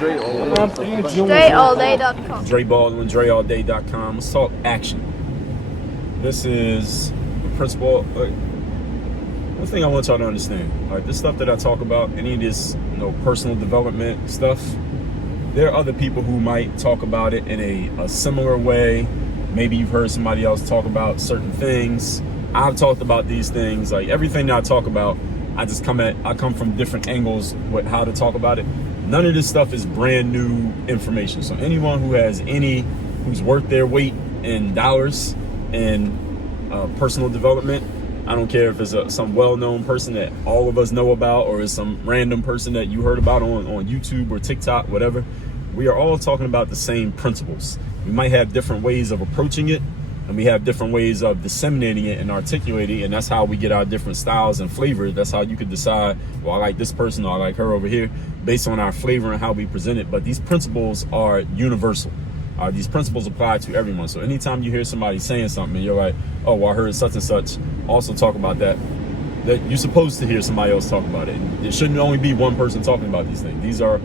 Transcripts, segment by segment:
DreAllDay.com. Dre Baldwin, DreAllDay.com. Let's talk action. This is the principle. One thing I want y'all to understand, this stuff that I talk about, any of this, personal development stuff, there are other people who might talk about it in a similar way. Maybe you've heard somebody else talk about certain things. I've talked about these things. Like everything that I talk about, I come from different angles with how to talk about it. None of this stuff is brand new information. So anyone who's worth their weight in dollars in personal development, I don't care if it's some well-known person that all of us know about, or is some random person that you heard about on YouTube or TikTok, whatever. We are all talking about the same principles. We might have different ways of approaching it, and we have different ways of disseminating it and articulating it, and that's how we get our different styles and flavors. That's how you could decide, well, I like this person or I like her over here, based on our flavor and how we present it. But these principles are universal. These principles apply to everyone. So anytime you hear somebody saying something and you're like, oh, well, I heard such and such also talk about that you're supposed to hear somebody else talk about it. It shouldn't only be one person talking about these things. These are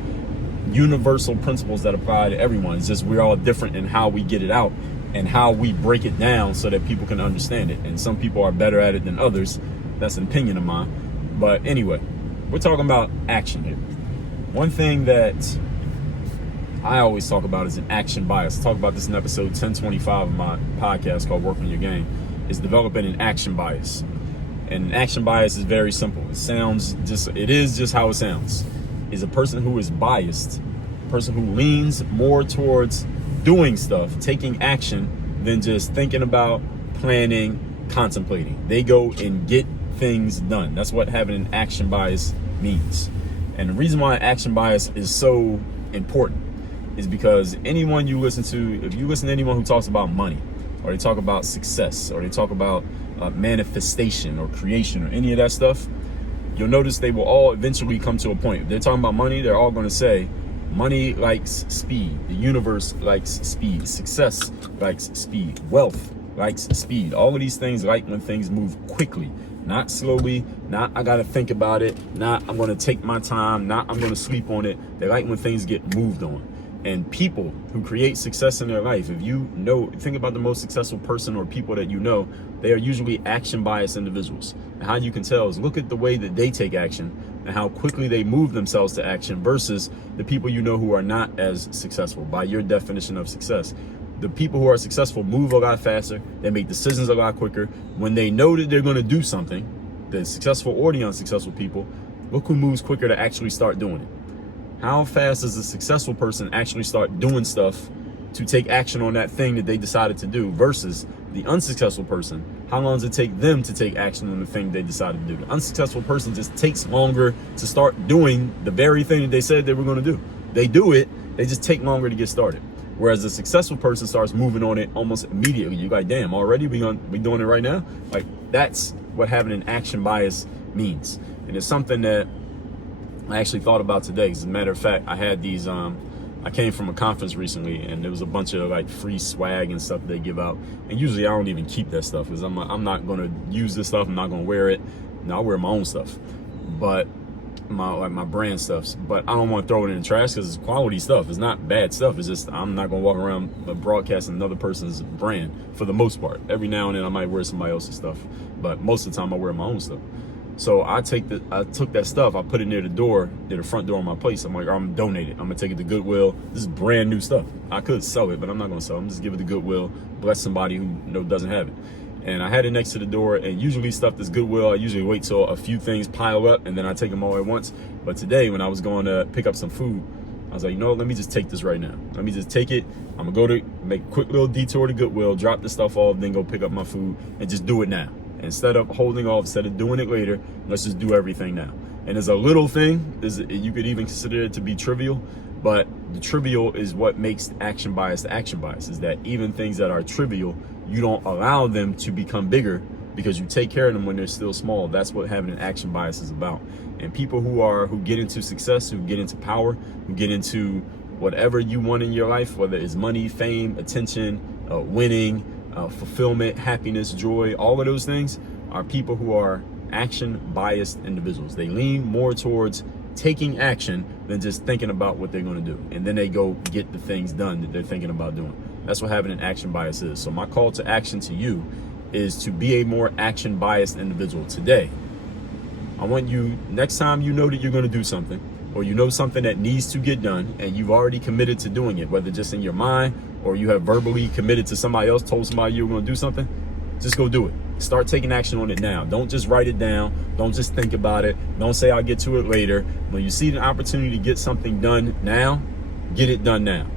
universal principles that apply to everyone. It's just we're all different in how we get it out and how we break it down so that people can understand it. And some people are better at it than others. That's an opinion of mine. But anyway, we're talking about action here. One thing that I always talk about is an action bias. I talk about this in episode 1025 of my podcast called Work on Your Game, is developing an action bias. And an action bias is very simple. It is just how it sounds. Is a person who is biased, a person who leans more towards doing stuff, taking action, than just thinking about, planning, contemplating. They go and get things done. That's what having an action bias means. And the reason why action bias is so important is because anyone you listen to, if you listen to anyone who talks about money, or they talk about success, or they talk about manifestation or creation or any of that stuff, you'll notice they will all eventually come to a point. If they're talking about money, they're all going to say, money likes speed. The universe likes speed. Success likes speed. Wealth likes speed. All of these things like when things move quickly, not slowly, not I got to think about it, not I'm going to take my time, not I'm going to sleep on it. They like when things get moved on. And people who create success in their life, if you know, think about the most successful person or people that you know, they are usually action biased individuals. And how you can tell is look at the way that they take action and how quickly they move themselves to action versus the people you know who are not as successful by your definition of success. The people who are successful move a lot faster. They make decisions a lot quicker. When they know that they're going to do something, the successful or the unsuccessful people, look who moves quicker to actually start doing it. How fast does a successful person actually start doing stuff to take action on that thing that they decided to do versus the unsuccessful person? How long does it take them to take action on the thing they decided to do? The unsuccessful person just takes longer to start doing the very thing that they said they were going to do. They do it, they just take longer to get started. Whereas a successful person starts moving on it almost immediately. You're like, damn, already we doing it right now? Like, that's what having an action bias means. And it's something that I actually thought about today. As a matter of fact, I had these, I came from a conference recently and there was a bunch of like free swag and stuff they give out. And usually I don't even keep that stuff because I'm not going to use this stuff. I'm not going to wear it. No, I wear my own stuff, but my brand stuff, but I don't want to throw it in the trash because it's quality stuff. It's not bad stuff. It's just, I'm not going to walk around broadcasting another person's brand for the most part. Every now and then I might wear somebody else's stuff, but most of the time I wear my own stuff. So I took that stuff, I put it near the front door of my place. I'm like, I'm donating. I'm gonna take it to Goodwill. This is brand new stuff. I could sell it, but I'm not gonna sell it. I'm just give it to Goodwill, bless somebody who doesn't have it. And I had it next to the door, and usually stuff that's Goodwill, I usually wait till a few things pile up and then I take them all at once. But today when I was going to pick up some food, I was like, you know what, let me just take this right now. Let me just take it. I'm gonna make a quick little detour to Goodwill, drop the stuff off, then go pick up my food and just do it now. Instead of holding off, instead of doing it later, let's just do everything now. And as a little thing, you could even consider it to be trivial, but the trivial is what makes action bias the action bias, is that even things that are trivial, you don't allow them to become bigger because you take care of them when they're still small. That's what having an action bias is about. And people who get into success, who get into power, who get into whatever you want in your life, whether it's money, fame, attention, winning, fulfillment, happiness, joy, all of those things are people who are action biased individuals. They lean more towards taking action than just thinking about what they're going to do. And then they go get the things done that they're thinking about doing. That's what having an action bias is. So my call to action to you is to be a more action biased individual today. I want you, next time you know that you're going to do something, or you know something that needs to get done and you've already committed to doing it, whether just in your mind or you have verbally committed to somebody else, told somebody you were going to do something, just go do it. Start taking action on it now. Don't just write it down. Don't just think about it. Don't say I'll get to it later. When you see an opportunity to get something done now, get it done now.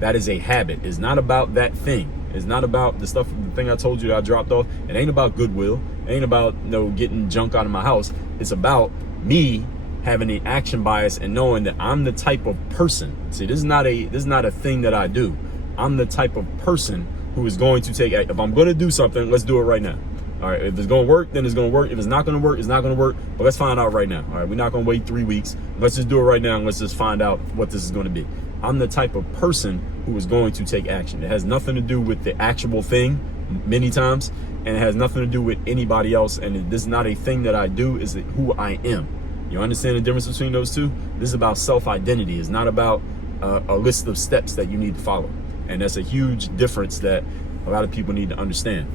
That is a habit. It's not about that thing. It's not about the thing I told you that I dropped off. It ain't about goodwill. It ain't about getting junk out of my house. It's about me having an action bias and knowing that I'm the type of person. See, this is not a thing that I do. I'm the type of person who is going to take, if I'm going to do something, let's do it right now. All right, if it's going to work, then it's going to work. If it's not going to work, it's not going to work. But let's find out right now. All right, we're not going to wait 3 weeks. Let's just do it right now and let's just find out what this is going to be. I'm the type of person who is going to take action. It has nothing to do with the actual thing many times, and it has nothing to do with anybody else. And this is not a thing that I do, is who I am. You understand the difference between those two? This is about self-identity. It's not about a list of steps that you need to follow. And that's a huge difference that a lot of people need to understand.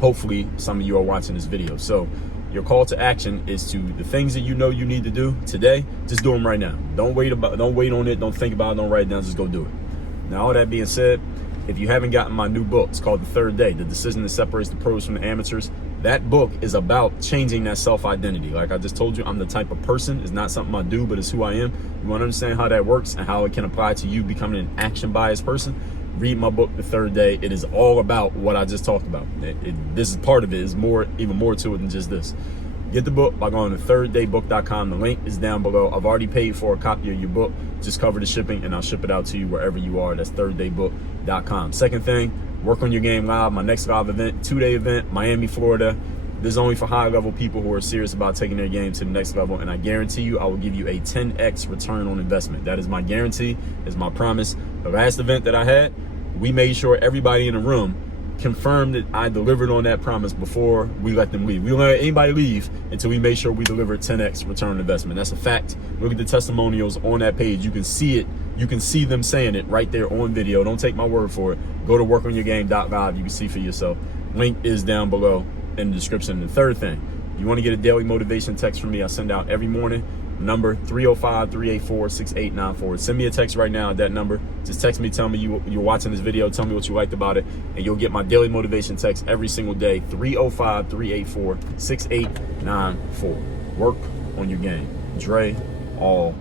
Hopefully, some of you are watching this video. So your call to action is to the things that you know you need to do today, just do them right now. Don't wait on it. Don't think about it. Don't write it down. Just go do it. Now, all that being said, if you haven't gotten my new book, it's called The Third Day, The Decision That Separates the Pros from the Amateurs. That book is about changing that self-identity. Like I just told you, I'm the type of person. It's not something I do, but it's who I am. You want to understand how that works and how it can apply to you becoming an action-biased person? Read my book, The Third Day. It is all about what I just talked about. This is part of it. It's even more to it than just this. Get the book by going to thirddaybook.com. The link is down below. I've already paid for a copy of your book. Just cover the shipping, and I'll ship it out to you wherever you are. That's thirddaybook.com. Second thing, work on your game live. My next live event, 2-day event, Miami, Florida. This is only for high-level people who are serious about taking their game to the next level, and I guarantee you I will give you a 10x return on investment. That is my guarantee, is my promise. The last event that I had, we made sure everybody in the room confirmed that I delivered on that promise before we let them leave. We don't let anybody leave until we made sure we delivered 10x return on investment. That's a fact. Look at the testimonials on that page. You can see it. You can see them saying it right there on video. Don't take my word for it. Go to workonyourgame.live. You can see for yourself. Link is down below in the description. The third thing, you want to get a daily motivation text from me. I send out every morning. Number 305-384-6894. Send me a text right now at that number. Just text me, tell me you're watching this video, tell me what you liked about it, and you'll get my daily motivation text every single day. 305-384-6894. Work on your game. Dre, all